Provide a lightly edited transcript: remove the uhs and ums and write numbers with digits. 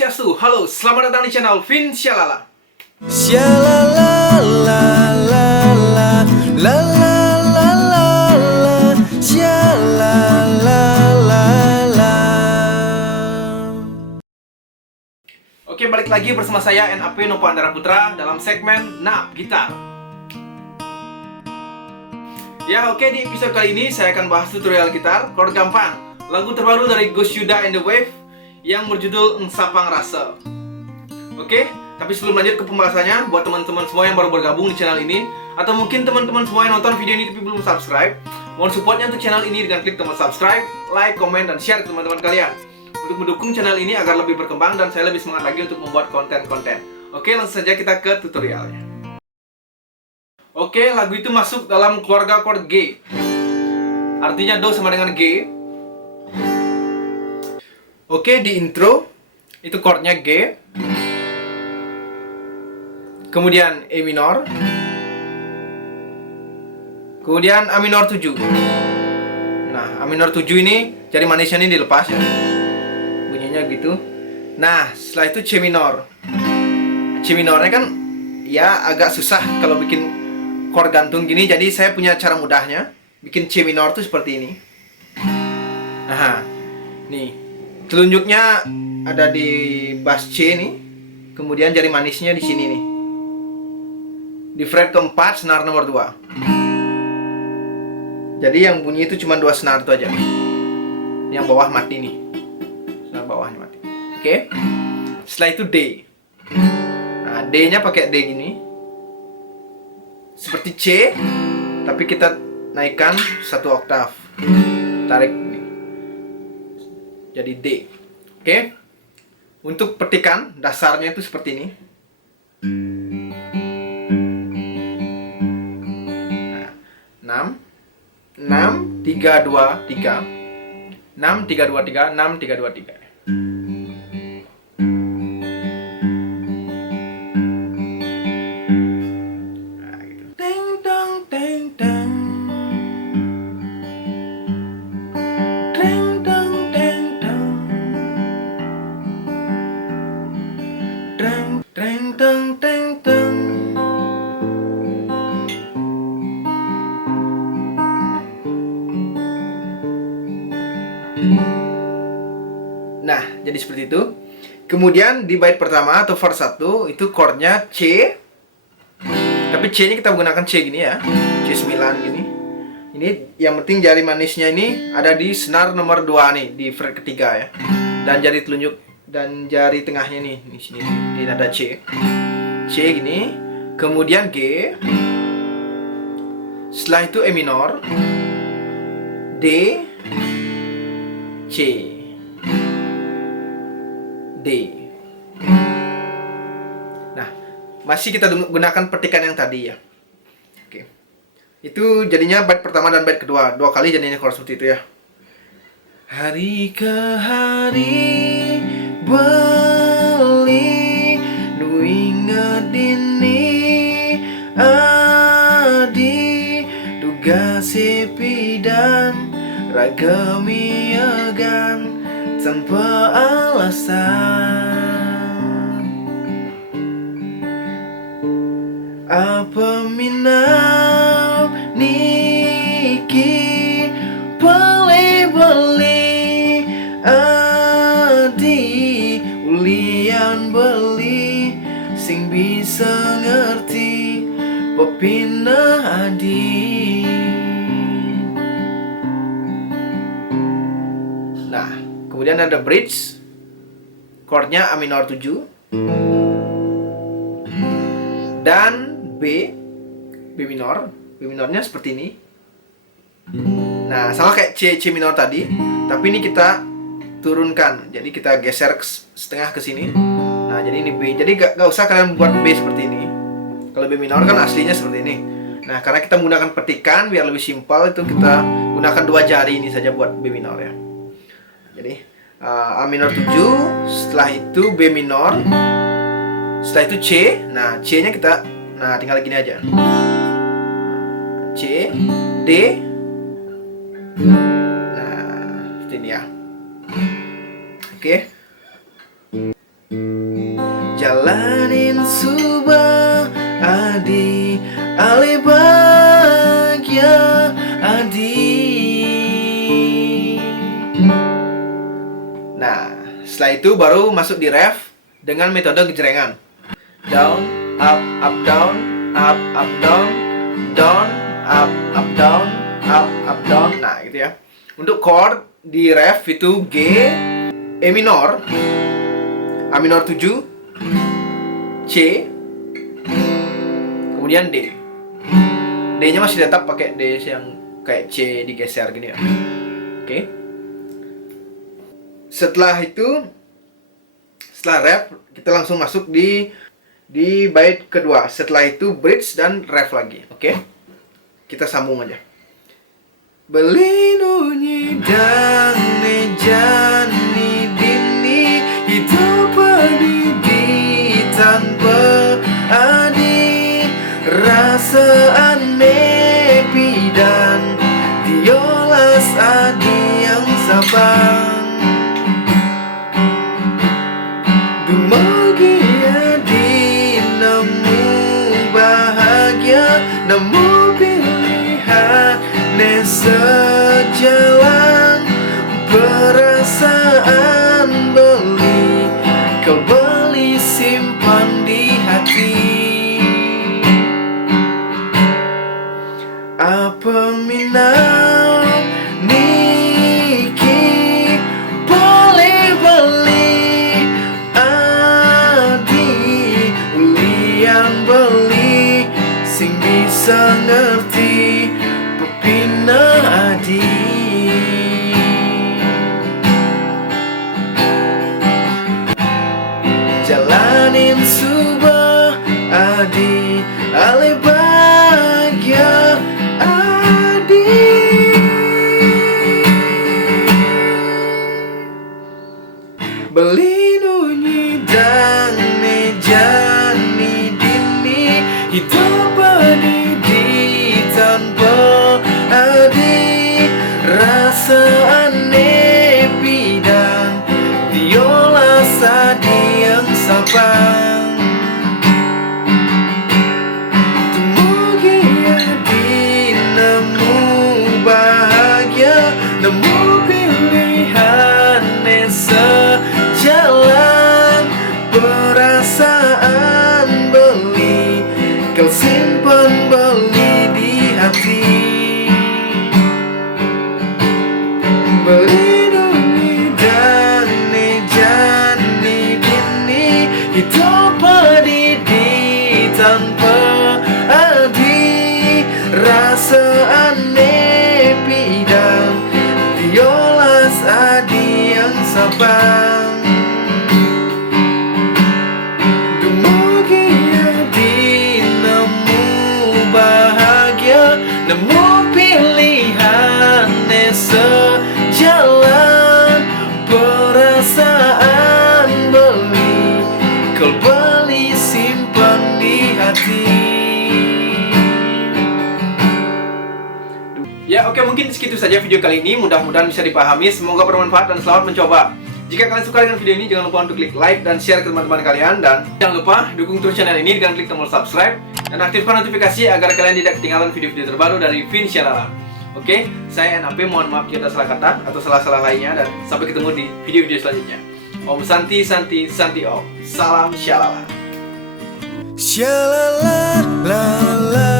Swastiastu. Halo, selamat datang di channel Vin Syalala. Shalala la la la la la la la la Shalala la la. Oke, balik lagi bersama saya NAP Nopo Andara Putra dalam segmen NAP Gitar. Ya, oke, di episode kali ini saya akan bahas tutorial gitar chord gampang, lagu terbaru dari Gus Yuda and the Wave yang berjudul Ensapang Rasa. Oke, tapi sebelum lanjut ke pembahasannya, buat teman-teman semua yang baru bergabung di channel ini, atau mungkin teman-teman semua yang nonton video ini tapi belum subscribe, mohon supportnya untuk channel ini dengan klik tombol subscribe, like, komen, dan share ke teman-teman kalian untuk mendukung channel ini agar lebih berkembang dan saya lebih semangat lagi untuk membuat konten-konten. Oke, langsung saja kita ke tutorialnya. Oke, lagu itu masuk dalam keluarga chord G. Artinya Do sama dengan G. Oke, di intro itu chordnya G, kemudian E minor, kemudian A minor 7. Nah, A minor 7 ini jari manisnya ini dilepas ya, bunyinya gitu. Nah, setelah itu C minor. C minornya kan ya agak susah kalau bikin chord gantung gini, jadi saya punya cara mudahnya bikin C minor tuh seperti ini. Nah, nih telunjuknya ada di bass C nih, kemudian jari manisnya di sini nih, di fret keempat senar nomor 2. Jadi yang bunyi itu cuma 2 senar itu aja. Yang bawah mati nih, senar bawahnya mati. Oke. Setelah itu D. Nah, D-nya pakai D gini, seperti C, tapi kita naikkan 1 oktav, tarik ini jadi D. Oke. Untuk petikan dasarnya itu seperti ini. Nah, 6 3 2 3 6 3 2 3 6 3 2 3. Nah, jadi seperti itu. Kemudian di bait pertama atau verse 1 itu chordnya C. Tapi C-nya kita menggunakan C gini ya, C9 gini. Ini yang penting jari manisnya ini ada di senar nomor 2 nih, di fret ketiga ya. Dan jari telunjuk dan jari tengahnya nih di sini di nada C. C gini, kemudian G. Setelah itu E minor, D, C, D. Nah, masih kita gunakan petikan yang tadi ya. Oke. Itu jadinya bait pertama dan bait kedua. 2 kali jadinya chord seperti itu ya. Hari ke hari beli nu inget dini adi tugas sepidan ragamiagan tanpa alasan. Apa minat niki beli adi ulian beli sing bisa ngerti pepinah adi. Nah, kemudian ada bridge, chordnya A minor 7 dan B minor. B minornya seperti ini. Nah, sama kayak C minor tadi, tapi ini kita turunkan. Jadi kita geser setengah ke sini. Nah, jadi ini B. Jadi gak usah kalian buat B seperti ini. Kalau B minor kan aslinya seperti ini. Nah, karena kita menggunakan petikan biar lebih simpel, itu kita gunakan 2 jari ini saja buat B minor ya. Jadi A minor 7, setelah itu B minor, setelah itu C. Nah, C nya kita tinggal gini aja, C, D. Nah, seperti ini ya. Oke. jalanin subah adi ale bahagia adi. Nah, setelah itu baru masuk di ref dengan metode gejrengan. Down, up, down, up, down, down, up, down, up, down. Nah, gitu ya. Untuk chord di ref itu G, E minor, A minor 7, C, kemudian D. D-nya masih tetap pakai D yang kayak C digeser gini ya. Oke. Setelah itu, setelah ref, kita langsung masuk di bait kedua. Setelah itu bridge dan ref lagi. Oke? Kita sambung aja. Belindungi dan nejani dini hidup adidi tanpa adi rasa aneh pidan diolas adi yang sabar. Bahagia di nemu bahagia nemu pilihan sejalan perasaan beli kau beli simpan di hati. Apa minat niki boleh beli beli sing bisa ngerti pepina adi. Jalanin subah adi ale bahagia adi. Belindungi dan nejani hidup adidi tanpa adi rasa aneh pidan diolas adi yang sabar. Temugi adi nemu bahagia nemu pilihan sejalan perasaan beli kau simpan beli di hati. Belindungi dan nejani dini hidup adidi tanpa adi rasa aneh pidan diolas adi yang sabar. Nemu pilihan sejalan perasaan beli kau beli simpan di hati. Ya oke, mungkin segitu saja video kali ini. Mudah-mudahan bisa dipahami. Semoga bermanfaat dan selamat mencoba. Jika kalian suka dengan video ini, jangan lupa untuk klik like dan share ke teman-teman kalian. Dan jangan lupa dukung terus channel ini dengan klik tombol subscribe dan aktifkan notifikasi agar kalian tidak ketinggalan video-video terbaru dari Vin Shalala. Oke, saya NAP, mohon maaf jika ada salah kata atau salah-salah lainnya, dan sampai ketemu di video-video selanjutnya. Om Santi Santi Santi Om. Salam Shalala. Shalala la la